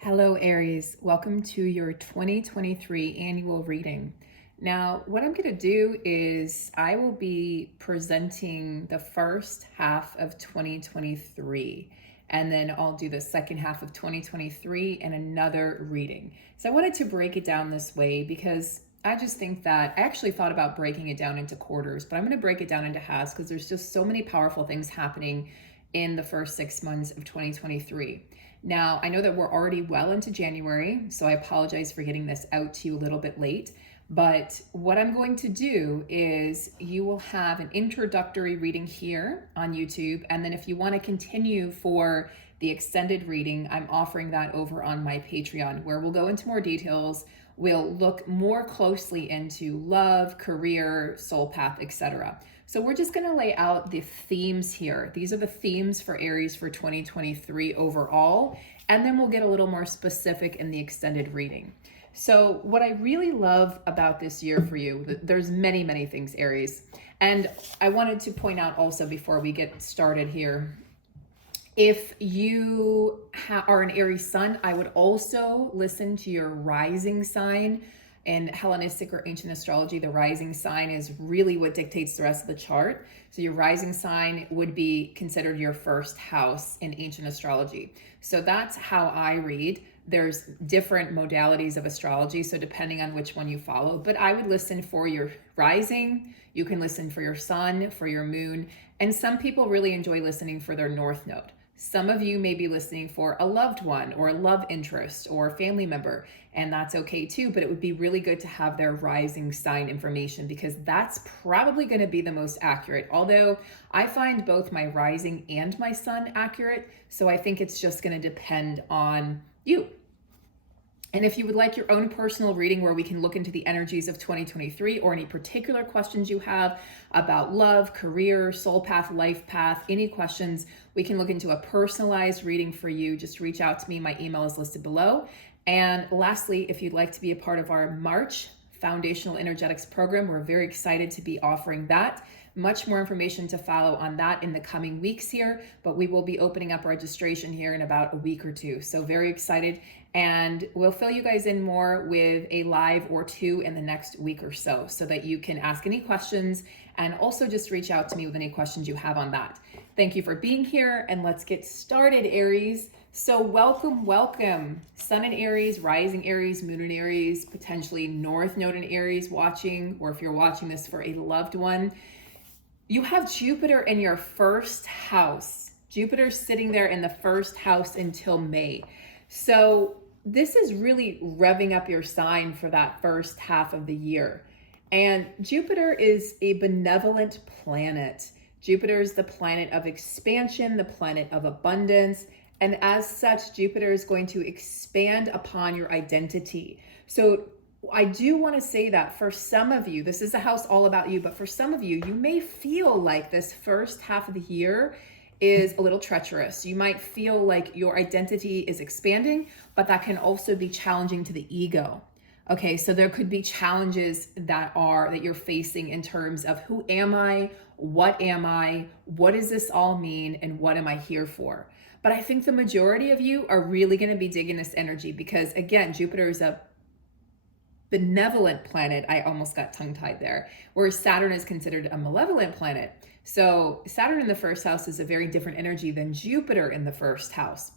Hello, Aries. Welcome to your 2023 annual reading. Now, what I'm going to do is I will be presenting the first half of 2023, and then I'll do the second half of 2023 and another reading. So I wanted to break it down this way because I just think that I actually thought about breaking it down into quarters, but I'm going to break it down into halves because there's just so many powerful things happening in the first 6 months of 2023. Now, I know that we're already well into January, so I apologize for getting this out to you a little bit late. But what I'm going to do is you will have an introductory reading here on YouTube. And then if you want to continue for the extended reading, I'm offering that over on my Patreon, where we'll go into more details. We'll look more closely into love, career, soul path, etc. So we're just going to lay out the themes here. These are the themes for Aries for 2023 overall, and then we'll get a little more specific in the extended reading. So what I really love about this year for you, there's many, many things, Aries. And I wanted to point out also before we get started here, if you are an Aries sun, I would also listen to your rising sign. In Hellenistic or ancient astrology, the rising sign is really what dictates the rest of the chart. So your rising sign would be considered your first house in ancient astrology. So that's how I read. There's different modalities of astrology, so depending on which one you follow, but I would listen for your rising. You can listen for your sun, for your moon, and some people really enjoy listening for their north node. Some of you may be listening for a loved one or a love interest or a family member, and that's okay too, but it would be really good to have their rising sign information because that's probably going to be the most accurate. Although I find both my rising and my sun accurate, so I think it's just going to depend on you. And if you would like your own personal reading where we can look into the energies of 2023 or any particular questions you have about love, career, soul path, life path, any questions, we can look into a personalized reading for you. Just reach out to me. My email is listed below. And lastly, if you'd like to be a part of our March Foundational Energetics program, we're very excited to be offering that. Much more information to follow on that in the coming weeks here, but we will be opening up registration here in about a week or two. So very excited. And we'll fill you guys in more with a live or two in the next week or so that you can ask any questions and also just reach out to me with any questions you have on that. Thank you for being here, and let's get started, Aries. So welcome, welcome. Sun in Aries, rising Aries, moon in Aries, potentially north node in Aries watching, or if you're watching this for a loved one. You have Jupiter in your first house. Jupiter's sitting there in the first house until May. So this is really revving up your sign for that first half of the year. And Jupiter is a benevolent planet. Jupiter is the planet of expansion, the planet of abundance. And as such, Jupiter is going to expand upon your identity. So I do want to say that for some of you, this is a house all about you, but for some of you, you may feel like this first half of the year is a little treacherous. You might feel like your identity is expanding, but that can also be challenging to the ego. Okay, so there could be challenges that you're facing in terms of who am I, what does this all mean, and what am I here for? But I think the majority of you are really going to be digging this energy because, again, Jupiter is a benevolent planet. I almost got tongue-tied there, whereas Saturn is considered a malevolent planet. So Saturn in the first house is a very different energy than Jupiter in the first house,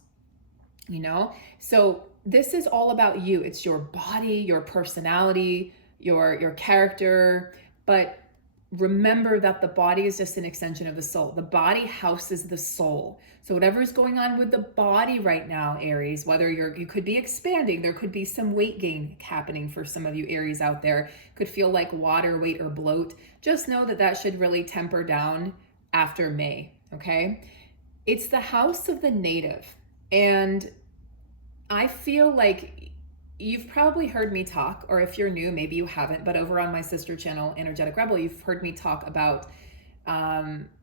you know? So this is all about you. It's your body, your personality, your character, but remember that the body is just an extension of the soul. The body houses the soul. So whatever's going on with the body right now, Aries, whether you could be expanding, there could be some weight gain happening for some of you Aries out there, could feel like water weight or bloat. Just know that that should really temper down after May, okay? It's the house of the native. And I feel like you've probably heard me talk, or if you're new, maybe you haven't, but over on my sister channel, Energetic Rebel, you've heard me talk about,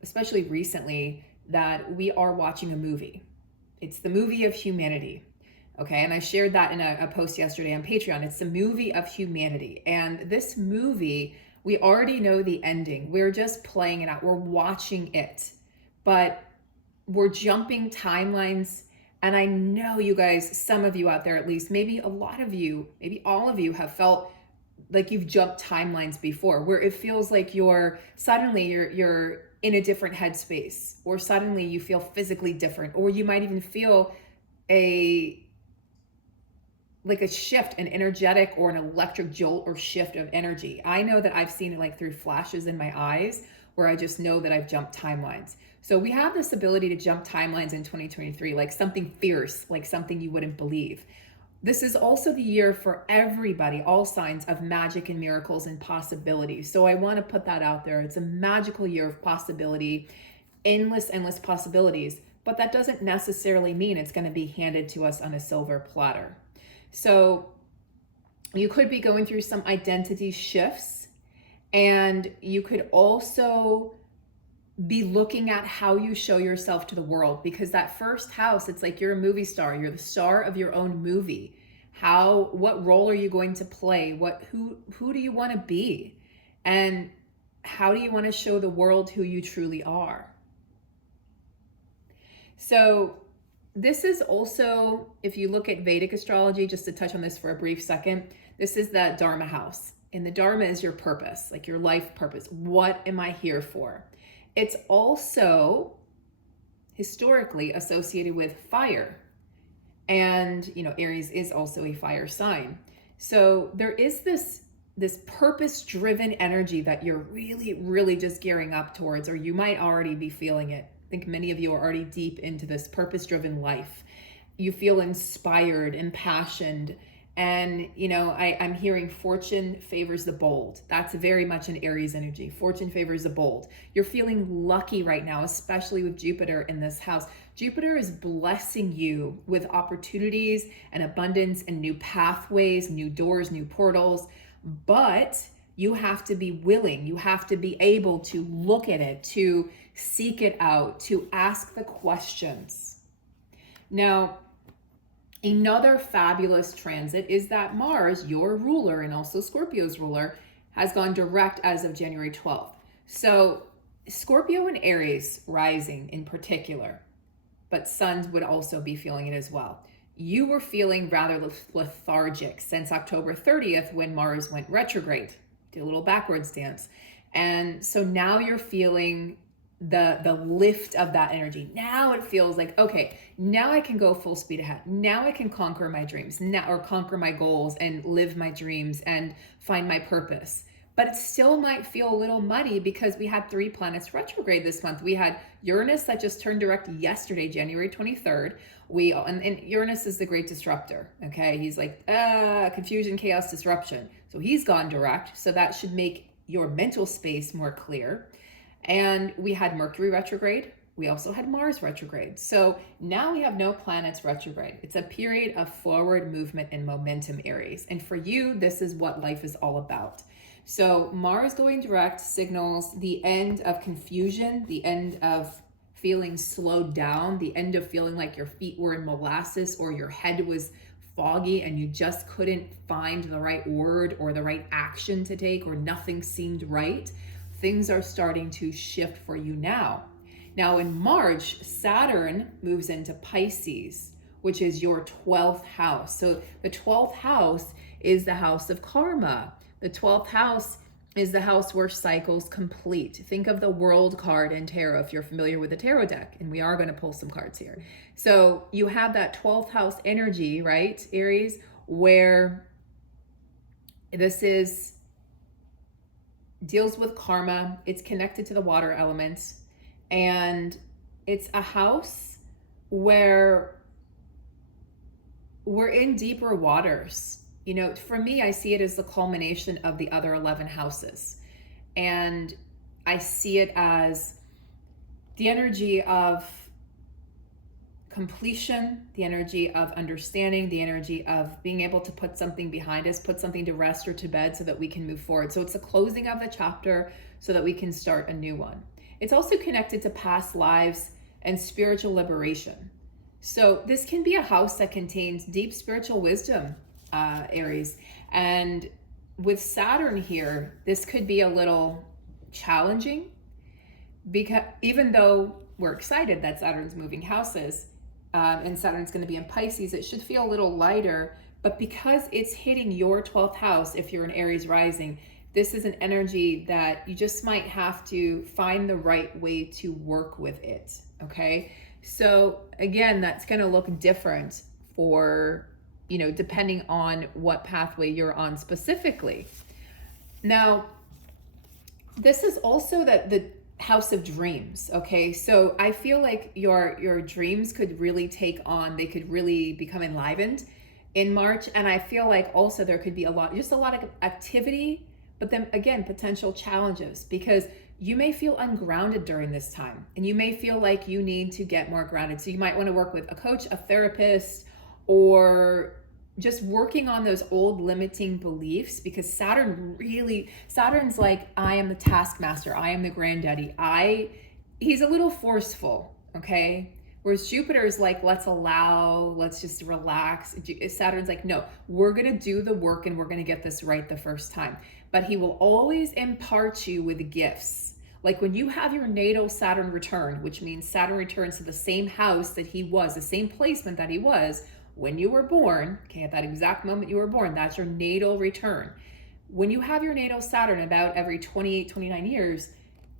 especially recently, that we are watching a movie. It's the movie of humanity, okay? And I shared that in a post yesterday on Patreon. It's the movie of humanity. And this movie, we already know the ending. We're just playing it out. We're watching it, but we're jumping timelines And I know you guys, some of you out there at least, maybe a lot of you, maybe all of you have felt like you've jumped timelines before, where it feels like you're in a different headspace, or suddenly you feel physically different, or you might even feel a like a shift, an energetic or an electric jolt or shift of energy. I know that I've seen it like through flashes in my eyes, where I just know that I've jumped timelines. So we have this ability to jump timelines in 2023, like something fierce, like something you wouldn't believe. This is also the year for everybody, all signs, of magic and miracles and possibilities. So I want to put that out there. It's a magical year of possibility, endless possibilities, but that doesn't necessarily mean it's going to be handed to us on a silver platter. So you could be going through some identity shifts, and you could also be looking at how you show yourself to the world, because that first house, it's like you're a movie star. You're the star of your own movie. What role are you going to play? Who do you want to be? And how do you want to show the world who you truly are? So this is also, if you look at Vedic astrology, just to touch on this for a brief second, this is the Dharma house. And the Dharma is your purpose, like your life purpose. What am I here for? It's also historically associated with fire. And, Aries is also a fire sign. So there is this purpose-driven energy that you're really just gearing up towards, or you might already be feeling it. I think many of you are already deep into this purpose-driven life. You feel inspired, impassioned, and I'm hearing fortune favors the bold. That's very much an Aries energy. Fortune favors the bold. You're feeling lucky right now, especially with Jupiter in this house. Jupiter is blessing you with opportunities and abundance and new pathways, new doors, new portals, but you have to be willing. You have to be able to look at it, to seek it out, to ask the questions. Now, another fabulous transit is that Mars, your ruler and also Scorpio's ruler, has gone direct as of January 12th. So Scorpio and Aries rising in particular, but suns would also be feeling it as well. You were feeling rather lethargic since October 30th when Mars went retrograde. Did a little backwards dance. And so now you're feeling the lift of that energy. Now it feels like, okay, now I can go full speed ahead. Now I can conquer my dreams, or conquer my goals and live my dreams and find my purpose. But it still might feel a little muddy because we had 3 planets retrograde this month. We had Uranus that just turned direct yesterday, January 23rd. And Uranus is the great disruptor, okay? He's like, confusion, chaos, disruption. So he's gone direct. So that should make your mental space more clear. And we had Mercury retrograde. We also had Mars retrograde. So now we have no planets retrograde. It's a period of forward movement and momentum, Aries. And for you, this is what life is all about. So Mars going direct signals the end of confusion, the end of feeling slowed down, the end of feeling like your feet were in molasses or your head was foggy and you just couldn't find the right word or the right action to take, or nothing seemed right. Things are starting to shift for you now. Now in March, Saturn moves into Pisces, which is your 12th house. So the 12th house is the house of karma. The 12th house is the house where cycles complete. Think of the World card in tarot if you're familiar with the tarot deck, and we are going to pull some cards here. So you have that 12th house energy, right, Aries, where this deals with karma. It's connected to the water elements, and it's a house where we're in deeper waters. For me, I see it as the culmination of the other 11 houses. And I see it as the energy of completion, the energy of understanding, the energy of being able to put something behind us, put something to rest or to bed so that we can move forward. So it's the closing of the chapter so that we can start a new one. It's also connected to past lives and spiritual liberation. So this can be a house that contains deep spiritual wisdom, Aries. And with Saturn here, this could be a little challenging, because even though we're excited that Saturn's moving houses, and Saturn's going to be in Pisces, it should feel a little lighter. But because it's hitting your 12th house, if you're an Aries rising, this is an energy that you just might have to find the right way to work with it. Okay. So again, that's going to look different for, depending on what pathway you're on specifically. Now, this is also the house of dreams. Okay. So I feel like your dreams could really they could really become enlivened in March. And I feel like also there could be a lot of activity, but then again, potential challenges, because you may feel ungrounded during this time and you may feel like you need to get more grounded. So you might want to work with a coach, a therapist, or just working on those old limiting beliefs, because Saturn's like, I am the taskmaster. I am the granddaddy. He's a little forceful. Okay. Whereas Jupiter is like, let's just relax. Saturn's like, no, we're going to do the work and we're going to get this right the first time. But he will always impart you with gifts. Like when you have your natal Saturn return, which means Saturn returns to the same house that he was, the same placement that he was when you were born, okay, at that exact moment you were born, that's your natal return. When you have your natal Saturn about every 28, 29 years,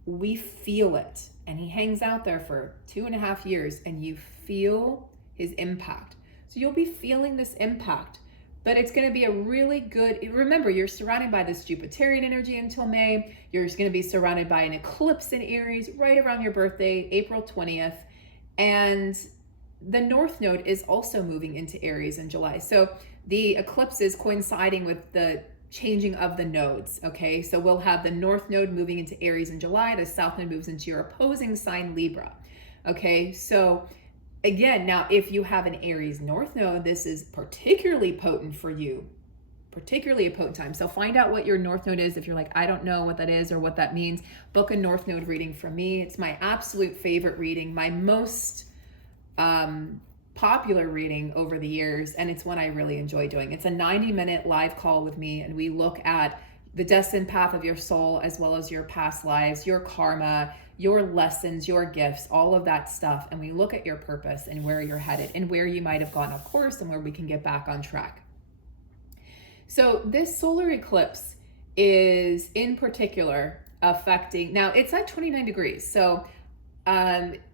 we feel it. And he hangs out there for 2.5 years and you feel his impact. So you'll be feeling this impact, but it's going to be a really good, remember, you're surrounded by this Jupiterian energy until May. You're going to be surrounded by an eclipse in Aries right around your birthday, April 20th. And the North Node is also moving into Aries in July. So the eclipse is coinciding with the changing of the nodes. Okay, so we'll have the North Node moving into Aries in July. The South Node moves into your opposing sign, Libra. Okay, so again, now if you have an Aries North Node, this is particularly potent for you, particularly a potent time. So find out what your North Node is. If you're like, I don't know what that is or what that means, book a North Node reading from me. It's my absolute favorite reading, my most popular reading over the years, and it's one I really enjoy doing. It's a 90-minute live call with me, and we look at the destined path of your soul, as well as your past lives, your karma, your lessons, your gifts, all of that stuff. And we look at your purpose and where you're headed and where you might have gone off course and where we can get back on track. So this solar eclipse is in particular affecting, now it's at 29 degrees. So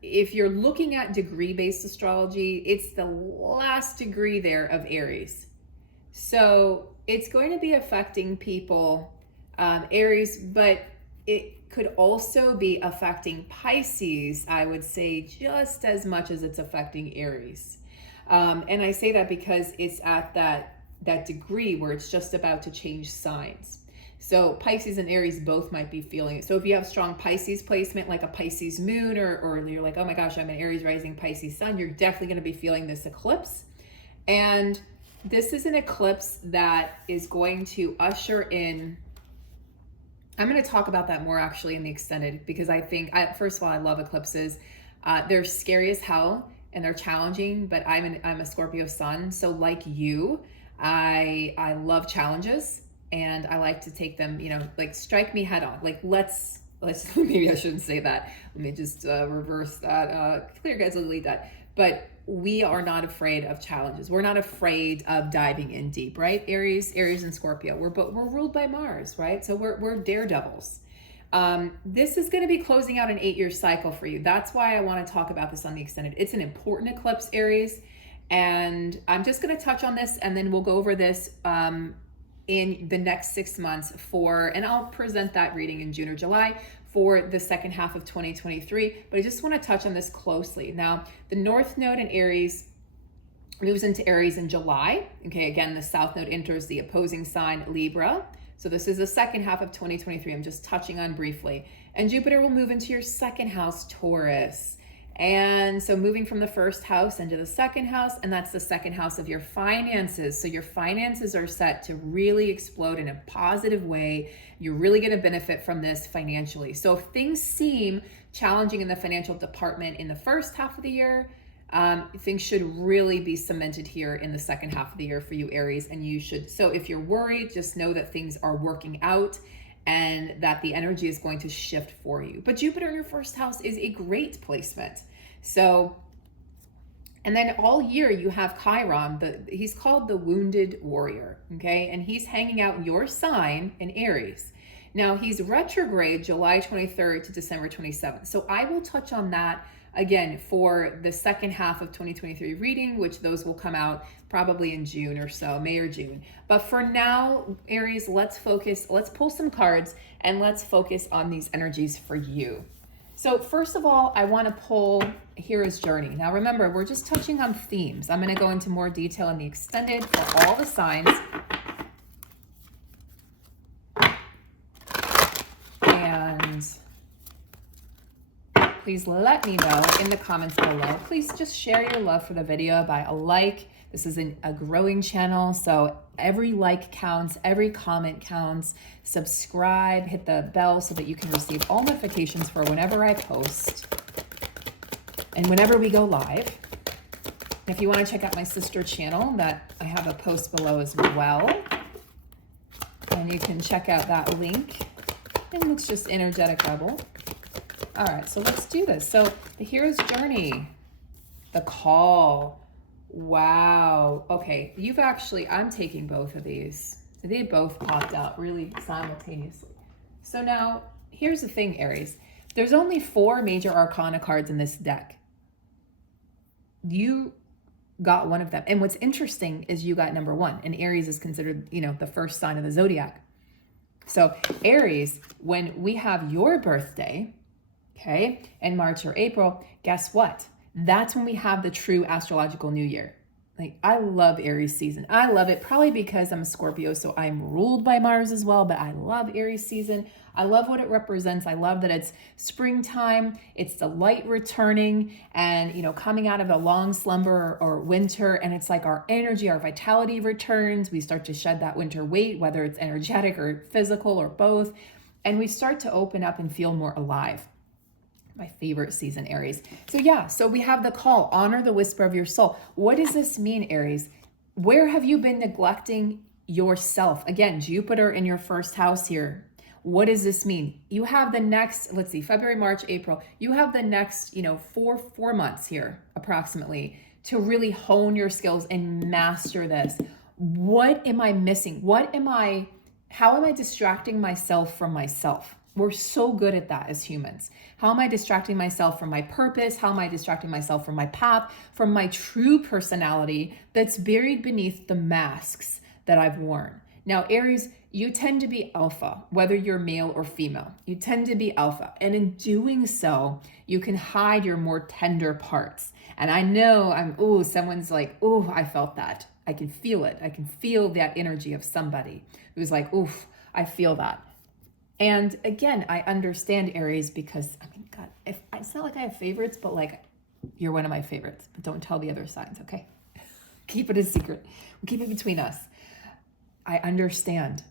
if you're looking at degree-based astrology, it's the last degree there of Aries. So it's going to be affecting people, Aries, but it could also be affecting Pisces, I would say, just as much as it's affecting Aries. And I say that because it's at that degree where it's just about to change signs. So Pisces and Aries both might be feeling it. So if you have strong Pisces placement, like a Pisces moon, or you're like, oh my gosh, I'm an Aries rising Pisces sun, you're definitely going to be feeling this eclipse. And this is an eclipse that is going to usher in, I'm going to talk about that more actually in the extended, because I think, first of all, I love eclipses. They're scary as hell and they're challenging, but I'm a Scorpio sun. So like you, I love challenges. And I like to take them, like strike me head on. Like let's maybe I shouldn't say that. Let me just reverse that. Clear guys, delete that. But we are not afraid of challenges. We're not afraid of diving in deep, right? Aries and Scorpio. We're ruled by Mars, right? So we're daredevils. This is going to be closing out an 8-year cycle for you. That's why I want to talk about this on the extended. It's an important eclipse, Aries, and I'm just going to touch on this, and then we'll go over this in the next 6 months and I'll present that reading in June or July for the second half of 2023. But I just want to touch on this closely. Now, the North Node in Aries moves into Aries in July. Okay, again, the South Node enters the opposing sign, Libra. So this is the second half of 2023. I'm just touching on briefly. And Jupiter will move into your second house, Taurus. And so moving from the first house into the second house, and that's the second house of your finances. So your finances are set to really explode in a positive way. You're really going to benefit from this financially. So if things seem challenging in the financial department in the first half of the year, things should really be cemented here in the second half of the year for you, Aries. And so if you're worried, just know that things are working out and that the energy is going to shift for you. But Jupiter in your first house is a great placement. So And then all year you have Chiron, he's called the wounded warrior, okay? And he's hanging out in your sign in Aries. Now he's retrograde July 23rd to December 27th. So I will touch on that again for the second half of 2023 reading, which those will come out probably in June or so, May or June. But for now, Aries, let's focus, let's pull some cards and let's focus on these energies for you. So first of all, I want to pull Hero's Journey. Now remember, we're just touching on themes. I'm going to go into more detail in the extended for all the signs. And please let me know in the comments below. Please just share your love for the video by a like. This is a growing channel, so every like counts, every comment counts. Subscribe, hit the bell so that you can receive all notifications for whenever I post and whenever we go live. If you want to check out my sister channel, that I have a post below as well. And you can check out that link. And it's just Energetic Rebel. All right, so let's do this. So the Hero's Journey, the call. Wow. Okay, you've actually, I'm taking both of these. They both popped out really simultaneously. So now, here's the thing, Aries. There's only 4 major arcana cards in this deck. You got one of them. And what's interesting is you got number 1. And Aries is considered, you know, the first sign of the zodiac. So Aries, when we have your birthday, okay, in March or April, guess what? That's when we have the true astrological new year. Like, I love Aries season. I love it probably because I'm a Scorpio, so I'm ruled by Mars as well, but I love Aries season. I love what it represents. I love that it's springtime, it's the light returning and, you know, coming out of a long slumber or winter, and it's like our energy, our vitality returns. We start to shed that winter weight, whether it's energetic or physical or both, and we start to open up and feel more alive. My favorite season, Aries. So yeah, so we have the call, honor the whisper of your soul. What does this mean, Aries? Where have you been neglecting yourself? Again, Jupiter in your first house here. What does this mean? You have the next, let's see, February, March, April. You have the next, you know, four months here approximately to really hone your skills and master this. What am I missing? How am I distracting myself from myself? We're so good at that as humans. How am I distracting myself from my purpose? How am I distracting myself from my path, from my true personality that's buried beneath the masks that I've worn? Now, Aries, you tend to be alpha, whether you're male or female. You tend to be alpha. And in doing so, you can hide your more tender parts. And I know someone's like, I felt that. I can feel it. I can feel that energy of somebody who's like, I feel that. And again, I understand Aries because, I mean, God, it's not like I have favorites, but like, you're one of my favorites. But don't tell the other signs, okay? Keep it a secret. We'll keep it between us. I understand.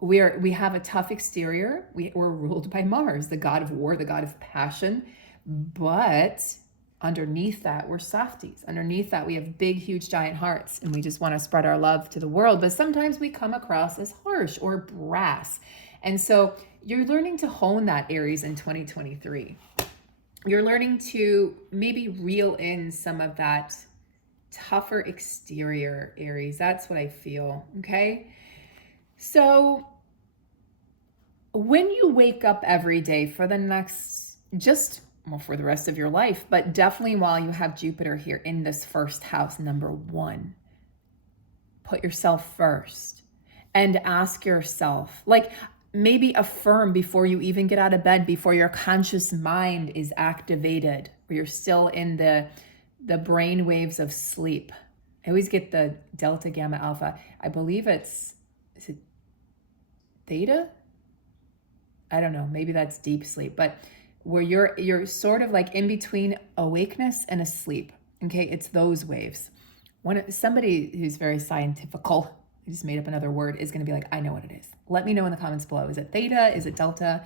We have a tough exterior. We're ruled by Mars, the god of war, the god of passion. But underneath that, we're softies. Underneath that, we have big, huge, giant hearts, and we just want to spread our love to the world. But sometimes we come across as harsh or brass. And so you're learning to hone that, Aries, in 2023. You're learning to maybe reel in some of that tougher exterior, Aries. That's what I feel, okay? So when you wake up every day for the next, for the rest of your life, but definitely while you have Jupiter here in this first house, number 1, put yourself first and ask yourself, like, maybe affirm before you even get out of bed, before your conscious mind is activated, or you're still in the brain waves of sleep. I always get the delta, gamma, alpha. I believe is it theta? I don't know, maybe that's deep sleep, but where you're sort of like in between awakeness and asleep. Okay, it's those waves. Somebody who's very scientifical, I just made up another word, is going to be like, I know what it is. Let me know in the comments below. Is it theta? Is it delta?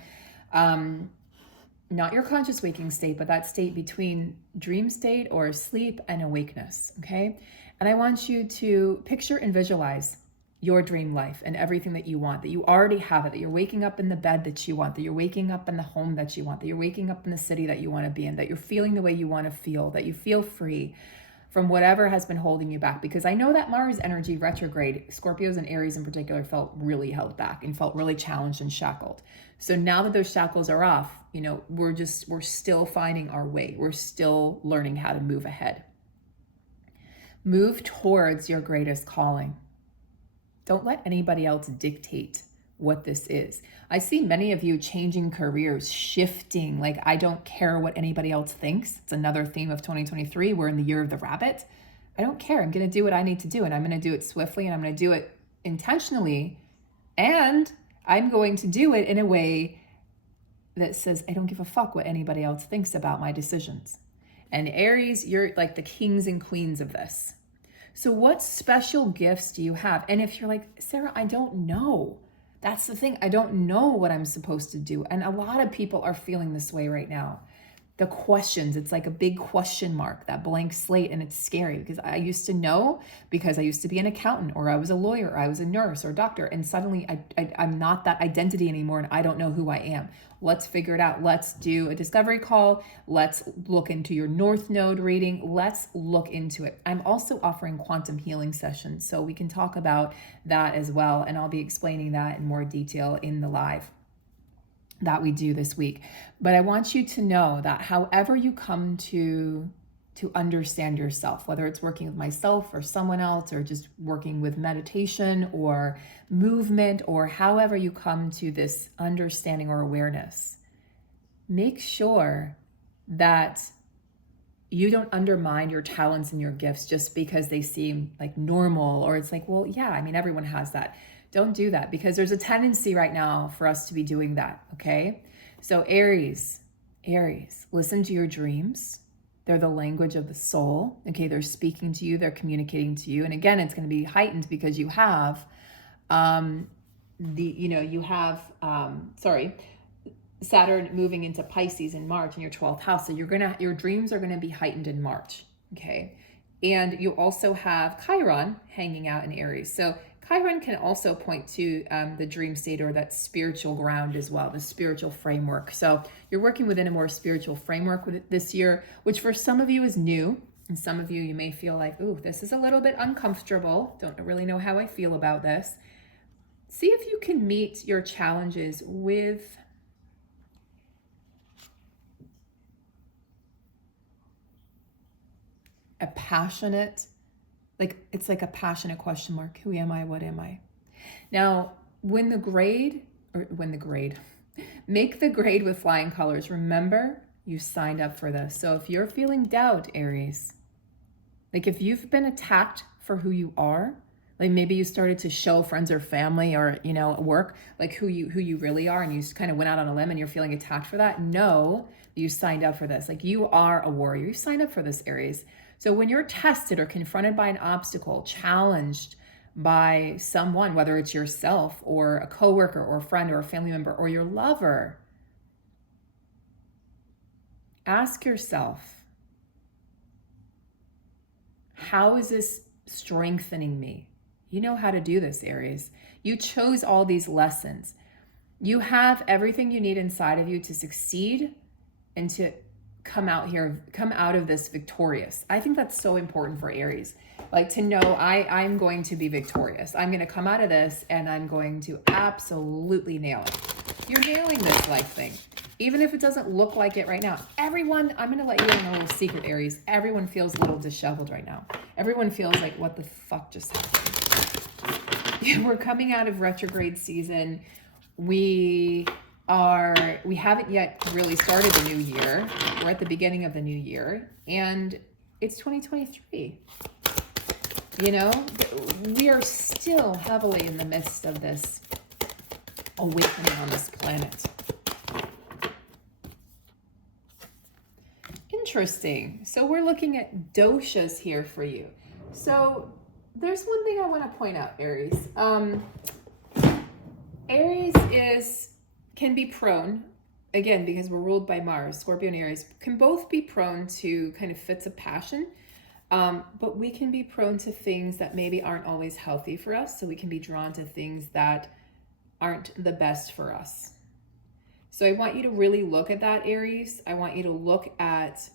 Not your conscious waking state, but that state between dream state or sleep and awakeness, okay? And I want you to picture and visualize your dream life and everything that you want, that you already have it, that you're waking up in the bed that you want, that you're waking up in the home that you want, that you're waking up in the city that you want to be in, that you're feeling the way you want to feel, that you feel free. from whatever has been holding you back. Because I know that Mars energy retrograde, Scorpios and Aries in particular, felt really held back and felt really challenged and shackled. So now that those shackles are off, you know, we're still finding our way. We're still learning how to move ahead. Move towards your greatest calling. Don't let anybody else dictate what this is. I see many of you changing careers, shifting, like I don't care what anybody else thinks. It's another theme of 2023. We're in the year of the rabbit. I don't care. I'm going to do what I need to do, and I'm going to do it swiftly, and I'm going to do it intentionally, and I'm going to do it in a way that says I don't give a fuck what anybody else thinks about my decisions. And Aries, you're like the kings and queens of this. So what special gifts do you have? And if you're like, Sarah, I don't know. That's the thing. I don't know what I'm supposed to do. And a lot of people are feeling this way right now. The questions, it's like a big question mark, that blank slate, and it's scary because I used to know because I used to be an accountant, or I was a lawyer, or I was a nurse or a doctor, and suddenly I'm not that identity anymore, and I don't know who I am. Let's figure it out. Let's do a discovery call. Let's look into your North Node reading. Let's look into it. I'm also offering quantum healing sessions, so we can talk about that as well, and I'll be explaining that in more detail in the live that we do this week. But I want you to know that however you come to understand yourself, whether it's working with myself or someone else, or just working with meditation or movement, or however you come to this understanding or awareness, make sure that you don't undermine your talents and your gifts just because they seem like normal, or it's like, well, yeah, I mean, everyone has that. Don't do that, because there's a tendency right now for us to be doing that, okay? So Aries, listen to your dreams. They're the language of the soul, okay? They're speaking to you, they're communicating to you. And again, it's going to be heightened because you have, Saturn moving into Pisces in March in your 12th house. So your dreams are going to be heightened in March, okay? And you also have Chiron hanging out in Aries. So Chiron can also point to the dream state, or that spiritual ground as well, the spiritual framework. So you're working within a more spiritual framework with this year, which for some of you is new. And some of you may feel like, ooh, this is a little bit uncomfortable. Don't really know how I feel about this. See if you can meet your challenges with a passionate, it's like a passionate question mark. Who am I? What am I? Now, make the grade with flying colors. Remember, you signed up for this. So if you're feeling doubt, Aries, like if you've been attacked for who you are, like maybe you started to show friends or family or, you know, at work, like who you really are, and you kind of went out on a limb and you're feeling attacked for that, know you signed up for this. Like you are a warrior. You signed up for this, Aries. So when you're tested or confronted by an obstacle, challenged by someone, whether it's yourself or a coworker or a friend or a family member or your lover, ask yourself, how is this strengthening me? You know how to do this, Aries. You chose all these lessons. You have everything you need inside of you to succeed and to come out of this victorious. I think that's so important for Aries. Like to know I'm going to be victorious. I'm going to come out of this and I'm going to absolutely nail it. You're nailing this life thing. Even if it doesn't look like it right now. Everyone, I'm going to let you in a little secret, Aries. Everyone feels a little disheveled right now. Everyone feels like, what the fuck just happened? We're coming out of retrograde season. We haven't yet really started the new year. We're at the beginning of the new year, and it's 2023. You know, we are still heavily in the midst of this awakening on this planet. Interesting. So we're looking at doshas here for you. So there's one thing I want to point out, Aries. Aries can be prone, again, because we're ruled by Mars, Scorpio and Aries, can both be prone to kind of fits of passion, but we can be prone to things that maybe aren't always healthy for us, so we can be drawn to things that aren't the best for us. So I want you to really look at that, Aries. I want you to look at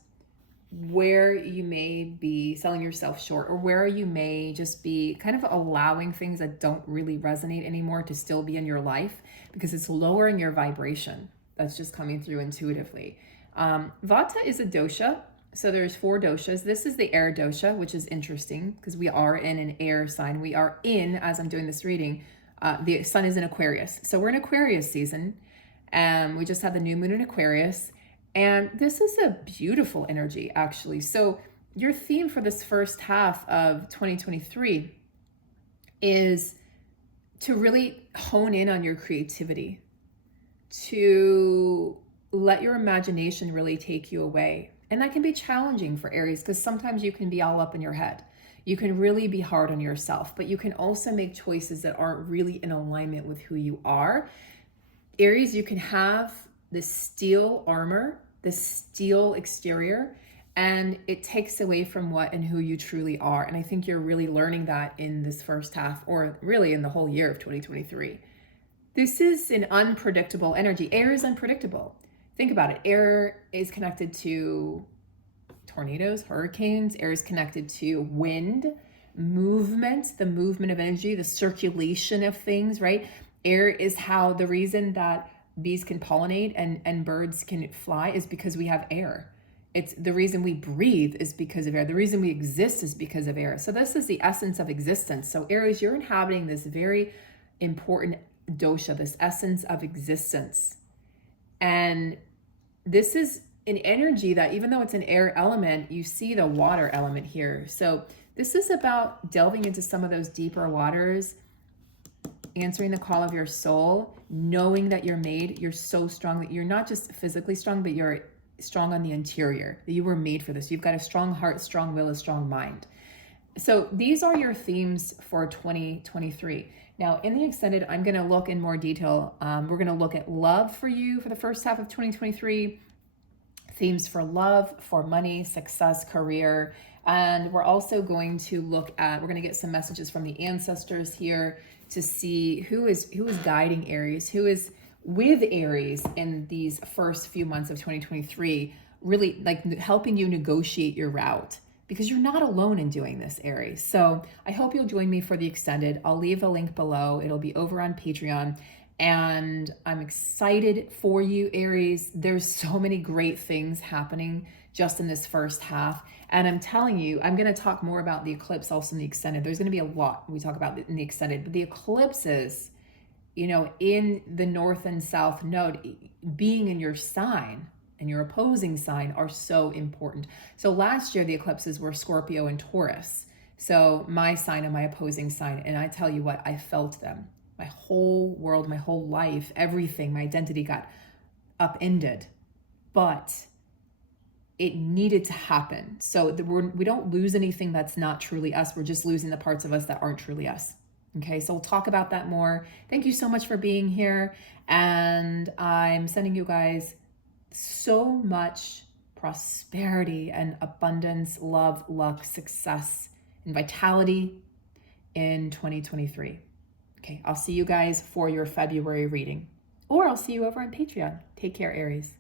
where you may be selling yourself short, or where you may just be kind of allowing things that don't really resonate anymore to still be in your life, because it's lowering your vibration. That's just coming through intuitively. Vata is a dosha. So there's 4 doshas. This is the air dosha, which is interesting because we are in an air sign. We are in, as I'm doing this reading, the sun is in Aquarius. So we're in Aquarius season. We just had the new moon in Aquarius. And this is a beautiful energy, actually. So your theme for this first half of 2023 is to really hone in on your creativity, to let your imagination really take you away. And that can be challenging for Aries because sometimes you can be all up in your head. You can really be hard on yourself, but you can also make choices that aren't really in alignment with who you are. Aries, you can have this steel armor, this steel exterior, and it takes away from what and who you truly are. And I think you're really learning that in this first half, or really in the whole year of 2023. This is an unpredictable energy. Air is unpredictable. Think about it. Air is connected to tornadoes, hurricanes. Air is connected to wind, movement, the movement of energy, the circulation of things, right? Air is how the reason that bees can pollinate and birds can fly is because we have air. It's the reason we breathe is because of air. The reason we exist is because of air. So this is the essence of existence. So Aries, you're inhabiting this very important dosha, this essence of existence. And this is an energy that, even though it's an air element, you see the water element here. So this is about delving into some of those deeper waters, answering the call of your soul, knowing that you're made, you're so strong, that you're not just physically strong, but you're strong on the interior, that you were made for this. You've got a strong heart, strong will, a strong mind. So these are your themes for 2023. Now, in the extended, I'm going to look in more detail. We're going to look at love for you for the first half of 2023, themes for love, for money, success, career. And we're also going to look at, we're going to get some messages from the ancestors here to see who is guiding Aries, who is with Aries in these first few months of 2023, really like helping you negotiate your route, because you're not alone in doing this, Aries. So I hope you'll join me for the extended. I'll leave a link below. It'll be over on Patreon. And I'm excited for you, Aries. There's so many great things happening just in this first half. And I'm telling you, I'm going to talk more about the eclipse also in the extended. There's going to be a lot we talk about in the extended, but the eclipses, you know, in the north and south node, being in your sign and your opposing sign are so important. So last year, the eclipses were Scorpio and Taurus. So my sign and my opposing sign. And I tell you what, I felt them. My whole world, my whole life, everything, my identity got upended. But it needed to happen. So we don't lose anything that's not truly us. We're just losing the parts of us that aren't truly us. Okay, so we'll talk about that more. Thank you so much for being here. And I'm sending you guys so much prosperity and abundance, love, luck, success, and vitality in 2023. Okay, I'll see you guys for your February reading, or I'll see you over on Patreon. Take care, Aries.